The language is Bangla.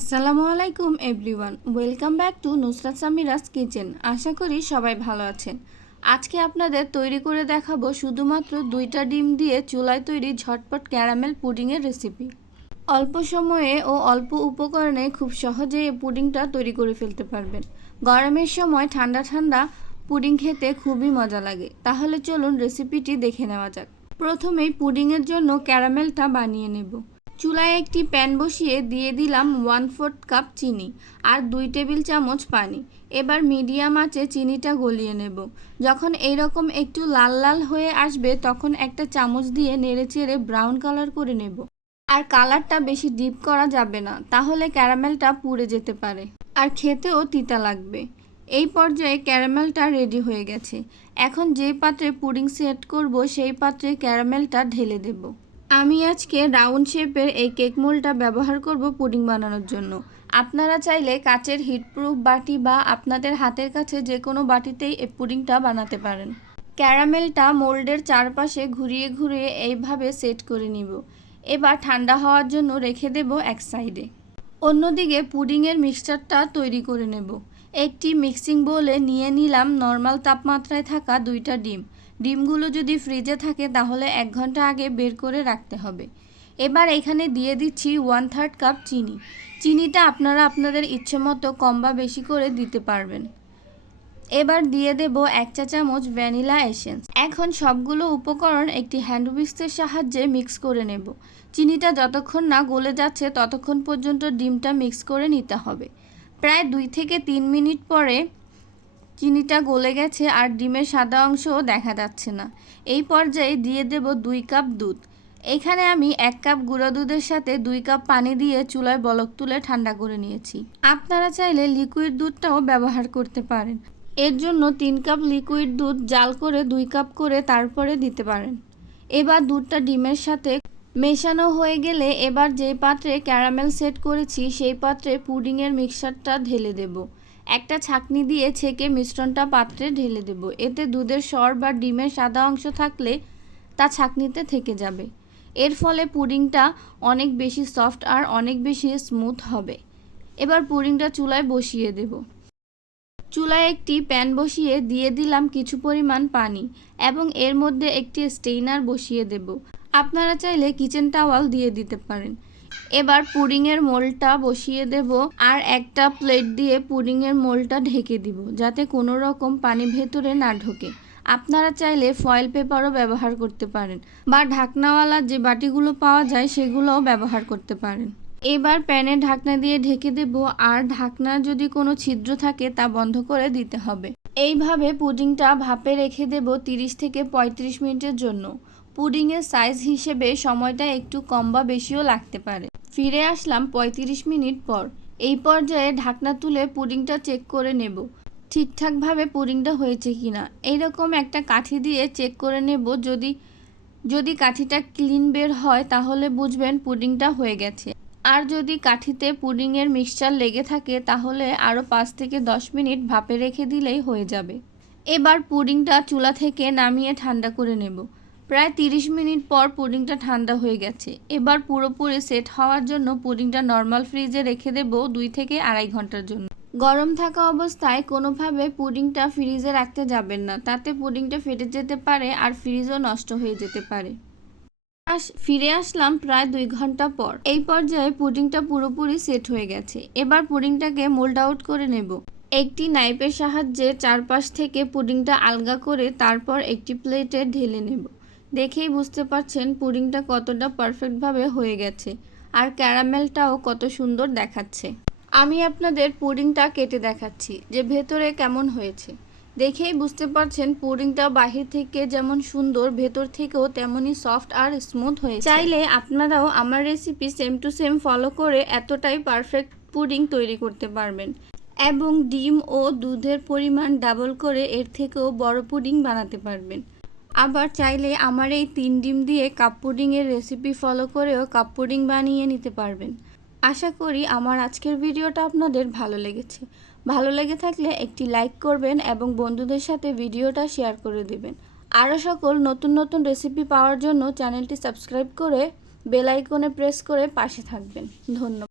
আসসালামু আলাইকুম, everyone. Welcome back to Nusrat Samira's kitchen. আশা করি সবাই ভালো আছেন। আজকে আপনাদের তৈরি করে দেখাবো শুধুমাত্র দুইটা ডিম দিয়ে চুলায় তৈরি ঝটপট ক্যারামেল পুডিংয়ের রেসিপি। অল্প সময়ে ও অল্প উপকরণে খুব সহজেই এই পুডিংটা তৈরি করে ফেলতে পারবেন। গরমের সময় ঠান্ডা ঠান্ডা পুডিং খেতে খুবই মজা লাগে। তাহলে চলুন রেসিপিটি দেখে নেওয়া যাক। প্রথমেই পুডিংয়ের জন্য ক্যারামেলটা বানিয়ে নেব। চুলায় একটি প্যান বসিয়ে দিয়ে দিলাম ওয়ান ফোর্থ কাপ চিনি আর দুই টেবিল চামচ পানি। এবার মিডিয়াম আঁচে চিনিটা গলিয়ে নেব। যখন এই রকম একটু লাল লাল হয়ে আসবে, তখন একটা চামচ দিয়ে নেড়েচেড়ে ব্রাউন কালার করে নেব। আর কালারটা বেশি ডিপ করা যাবে না, তাহলে ক্যারামেলটা পুড়ে যেতে পারে। আর খেতেও তিতা লাগবে। এই পর্যায়ে ক্যারামেলটা রেডি হয়ে গেছে। এখন যে পাত্রে পুডিং সেট করব, সেই পাত্রে ক্যারামেলটা ঢেলে দেব। আমি আজকে রাউন্ড শেপের এই কেক মোলটা ব্যবহার করব পুডিং বানানোর জন্য। আপনারা চাইলে কাচের হিটপ্রুফ বাটি বা আপনাদের হাতের কাছে যে কোনো বাটিতেই এই পুডিংটা বানাতে পারেন। ক্যারামেলটা মোল্ডের চারপাশে ঘুরিয়ে ঘুরিয়ে এইভাবে সেট করে নিব। এবার ঠান্ডা হওয়ার জন্য রেখে দেব এক সাইডে। অন্যদিকে পুডিংয়ের মিক্সচারটা তৈরি করে নেব। একটি মিক্সিং বোলে নিয়ে নিলাম নর্মাল তাপমাত্রায় থাকা দুইটা ডিম। ডিমগুলো যদি ফ্রিজে থাকে তাহলে এক ঘণ্টা আগে বের করে রাখতে হবে। এবার এখানে দিয়ে দিচ্ছি ওয়ান থার্ড কাপ চিনি। চিনিটা আপনারা আপনাদের ইচ্ছে মতো কম বা বেশি করে দিতে পারবেন। এবার দিয়ে দেব এক চা চামচ ভ্যানিলা এসেন্স। এখন সবগুলো উপকরণ একটি হ্যান্ড উইক্সের সাহায্যে মিক্স করে নেব। চিনিটা যতক্ষণ না গলে যাচ্ছে ততক্ষণ পর্যন্ত ডিমটা মিক্স করে নিতে হবে। প্রায় দুই থেকে তিন মিনিট পরে চিনিটা গলে গেছে আর ডিমের সাদা অংশও দেখা যাচ্ছে না। এই পর্যায়ে দিয়ে দেব দুই কাপ দুধ। এখানে আমি এক কাপ গুঁড়ো দুধের সাথে দুই কাপ পানি দিয়ে চুলায় বলক তুলে ঠান্ডা করে নিয়েছি। আপনারা চাইলে লিকুইড দুধটাও ব্যবহার করতে পারেন। এর জন্য তিন কাপ লিকুইড দুধ জাল করে দুই কাপ করে তারপরে দিতে পারেন। এবার দুধটা ডিমের সাথে মেশানো হয়ে গেলে এবার যে পাত্রে ক্যারামেল সেট করেছি, সেই পাত্রে পুডিংয়ের মিক্সারটা ঢেলে দেব। একটা ছাকনি দিয়ে ছেঁকে মিশ্রণটা পাত্রে ঢেলে দেব। এতে দুধের সর বা ডিমের সাদা অংশ থাকলে তা ছাকনিতে থেকে যাবে। এর ফলে পুডিংটা অনেক বেশি সফট আর অনেক বেশি স্মুথ হবে। এবার পুডিংটা চুলায় বসিয়ে দেব। চুলায় একটি প্যান বসিয়ে দিয়ে দিলাম কিছু পরিমাণ পানি এবং এর মধ্যে একটি স্টেইনার বসিয়ে দেব। আপনারা চাইলে কিচেন টাওয়াল দিয়ে দিতে পারেন। এবার পুডিংয়ের মোলটা বসিয়ে দেব আর একটা প্লেট দিয়ে পুডিংয়ের মোলটা ঢেকে দিব, যাতে কোনো রকম পানি ভেতরে না ঢোকে। আপনারা চাইলে ফয়েল পেপারও ব্যবহার করতে পারেন বা ঢাকনাওয়ালা যে বাটিগুলো পাওয়া যায় সেগুলোও ব্যবহার করতে পারেন। এবার প্যানে ঢাকনা দিয়ে ঢেকে দেব আর ঢাকনা যদি কোনো ছিদ্র থাকে তা বন্ধ করে দিতে হবে। এইভাবে পুডিংটা ভাপে রেখে দেব তিরিশ থেকে পঁয়ত্রিশ মিনিটের জন্য। পুডিংয়ের সাইজ হিসেবে সময়টা একটু কম বা বেশিও লাগতে পারে। ফিরে আসলাম পঁয়ত্রিশ মিনিট পর। এই পর্যায়ে ঢাকনা তুলে পুডিংটা চেক করে নেব, ঠিকঠাকভাবে পুডিংটা হয়েছে কি না এইরকম একটা কাঠি দিয়ে চেক করে নেব যদি যদি কাঠিটা ক্লিন বের হয় তাহলে বুঝবেন পুডিংটা হয়ে গেছে। আর যদি কাঠিতে পুডিংয়ের মিক্সচার লেগে থাকে তাহলে আরও পাঁচ থেকে দশ মিনিট ভাপে রেখে দিলেই হয়ে যাবে। এবার পুডিংটা চুলা থেকে নামিয়ে ঠান্ডা করে নেব। প্রায় তিরিশ মিনিট পর পুডিংটা ঠান্ডা হয়ে গেছে। এবার পুরোপুরি সেট হওয়ার জন্য পুডিংটা নর্মাল ফ্রিজে রেখে দেব দুই থেকে আড়াই ঘণ্টার জন্য। গরম থাকা অবস্থায় কোনোভাবে পুডিংটা ফ্রিজে রাখতে যাবেন না। তাতে পুডিংটা ফেটে যেতে পারে আর ফ্রিজও নষ্ট হয়ে যেতে পারে। ফিরে আসলাম প্রায় দুই ঘণ্টা পর। এই পর্যায়ে পুডিংটা পুরোপুরি সেট হয়ে গেছে। এবার পুডিংটাকে মোল্ড আউট করে নেব। একটি নাইপের সাহায্যে চারপাশ থেকে পুডিংটা আলগা করে তারপর একটি প্লেটে ঢেলে নেব। দেখেই বুঝতে পারছেন পুডিংটা কতটা পারফেক্টভাবে হয়ে গেছে আর ক্যারামেলটাও কত সুন্দর দেখাচ্ছে। আমি আপনাদের পুডিংটা কেটে দেখাচ্ছি যে ভেতরে কেমন হয়েছে। দেখেই বুঝতে পারছেন পুডিংটা বাহির থেকে যেমন সুন্দর, ভেতর থেকেও তেমনই সফট আর স্মুথ হয়েছে। চাইলে আপনারাও আমার recipe same to same follow করে এতটাই পারফেক্ট পুডিং তৈরি করতে পারবেন। এবং ডিম ও দুধের পরিমাণ ডাবল করে এর থেকেও বড় পুডিং বানাতে পারবেন। আবার চাইলে আমার এই তিন ডিম দিয়ে কাপ পুডিংয়ের রেসিপি ফলো করেও কাপ পুডিং বানিয়ে নিতে পারবেন। আশা করি আমার আজকের ভিডিওটা আপনাদের ভালো লেগেছে। ভালো লেগে থাকলে একটি লাইক করবেন এবং বন্ধুদের সাথে ভিডিওটা শেয়ার করে দেবেন। আরও সকল নতুন নতুন রেসিপি পাওয়ার জন্য চ্যানেলটি সাবস্ক্রাইব করে বেল আইকনে প্রেস করে পাশে থাকবেন। ধন্যবাদ।